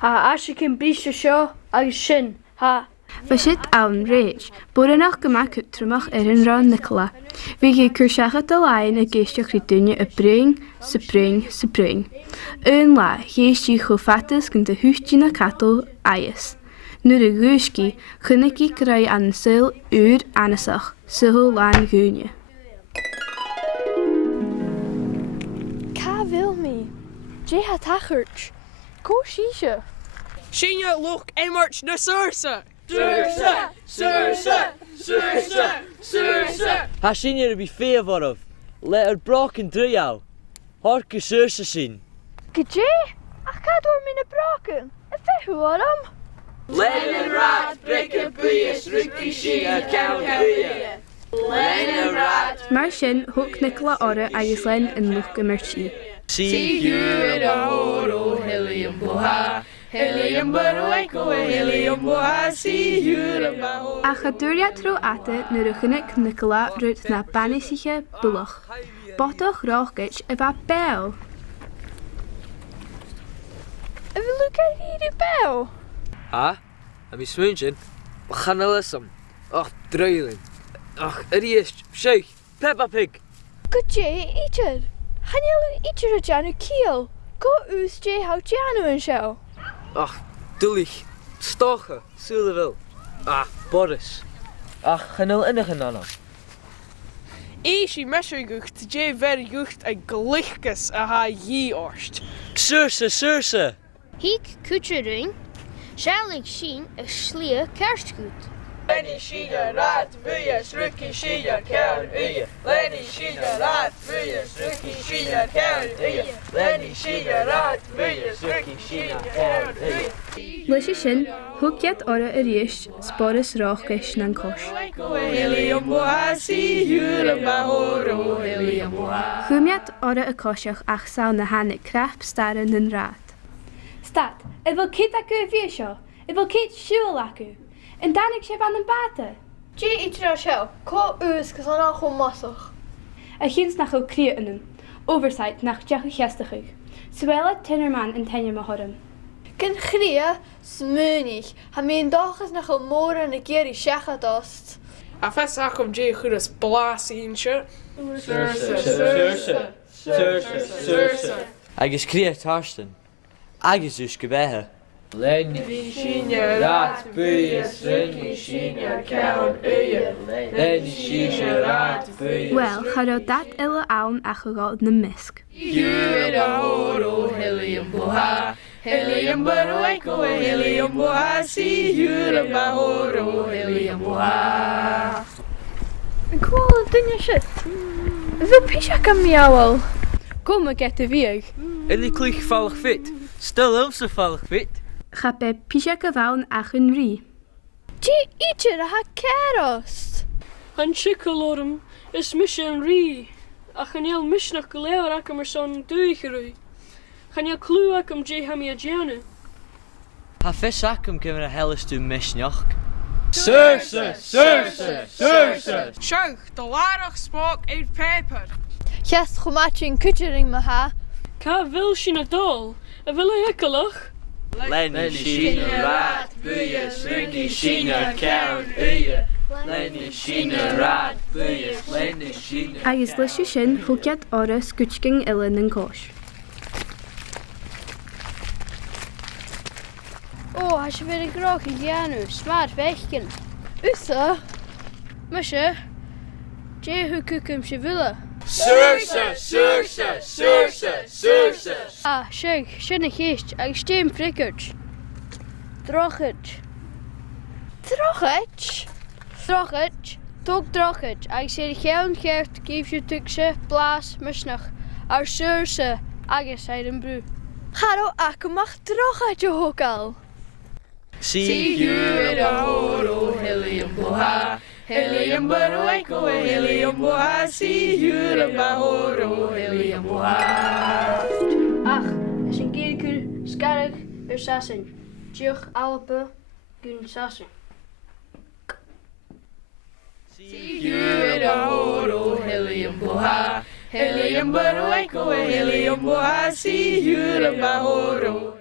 Ha as cin bríiste seo agus sin ha. Ba siad ann réit, buranach go maith cútramach an rá Nicola. Bhí go curseacha do láin a géisteach rí duine a bring, sa bring. Yn lá, héistí cho fatas gan de hústí na cató aias. Nuair a gúiscí, chunaí go raibh an saoghal annasach, saoghal láin gúine. Cá bhfuil mí, dé ha tachart, có síise. Sinne loch émart na sursa. Sursa! Ha sinne er by fé vorf. Le braken draoidheach. Har go sursa sin. Go dé? Ach cá dúir mí na braken, a feithú orm. Lena rat bricke buyes rukki sin a count buidhe. Lena rat. Mar sin, thug Nicola orra agus lein in luch go martí. See you in a horo, Hilliam Bhàgh. Hilliam Breige, Hilliam Bhàgh, see you in a horo. A cha dúriad trú ata nuair a chunig Nicola ruit na banisíche bulach. Botach ráchgait a bheith bell. A bhfuil lugar híri bell. Ha? A mi swinjin. Chanalism. Ach, draoidheach. Ach, ariist, sheikh, Peppa Pig. Go dé ítir. Hanneal ítir a Janu Kiel. Go ús dé how Janu an seo. Ach, dúlich, stocha, súla Ah, Boris. Ach, chanil innige nana. Eisi mesir gucht, dé ver gucht a glichkas a ha yi orst. Sursa. Hiek kutsering, Seilig sin a slighe kerstgoed. Lenny Sheena rat buyes rukki Sheena count uye. Lenny Sheena rat buyes rukki Sheena count uye. Lenny Sheena rat buyes rukki Sheena count uye. Leis sin, thugcead orra a ríist spóras ráchgais na cos. Hilliam Bhàgh, see you in a horo, Hilliam Bhàgh. Chuimiad orra a cosiach ach saoil na hána crap staran den rád. Stad, I bhfuil cit acu a bhí seo. I bhfuil cit siúil acu. An danig sé an bata. Dé ítir a seo, có ús gus an nach chun masach. A chins nach go crí inum, oversight nach deacha cheastachuig. Sgoil tinnerman in teine ma thorm. Cyn chria, smúnig, ha mi an dachas nach chun mór an a géirí seacha dost. A fes acum dé chudas blasín se. Sursa. Agus cria tarstan. Agus go bheitthe. Lenny Sheena rat buyes rukki Sheena count uye. Lenny Sheena rat buyes. Well, cha raibh dat ile ann a go gáil na misc. You in a horo, Hilliam Bhàgh. Hilliam Breige, Hilliam Bhàgh, see you in a horo, Hilliam Bhàgh. Cool, dunne shit. Bhfuil píseach am miawal. Kom a get a bhíag. Illi clich fallig fit. Stil umse fallig fit. Cha be píseach a bhain ach an rí. Dé ítir a ha cerost. Han sikkelorm is mission ri. Ach an heel misnach gelewer ak mar son duigerui. Gan je clue ak je ham je jane. Ha fes acum gymryd a helys dwi'n misnioch. Sursa! Sjoch, de waardig spook uit peper. Ches chomatrin kuttering me ha. Ka wil sin a dol. A wil a hikkelach. Lenny Sheena rat buyes rukki Sheena count uye. Lenny Sheena rat buyes Lenny Sheena. Agus leis sin thugcead orra scuitcing ile na cos. Oh, has je weer een grog in Janu, smaart wegken. Usa? Mesje, je hoe kukum ze willen. Sursa! Ah, zeg, sinne geest, ik steen prikkert. Drochet. Drochach? Drochet, tok drochet. Ik zeg geen geeft, geef je tukse, blaas, misnach. Ar surse, agus een bru. Haro akumach drochach je hokal. See you in a horo, Hilliam Bhàgh. Hilliam Breige, Hilliam Bhàgh, see you in a horo, Hilliam Bhàgh. Ach, is een keerkur, skarrig, sassen. Tjug, alpe, gun sassen. See you in a horo, Hilliam Bhàgh. Hilliam Breige, Hilliam Bhàgh, see you in a horo.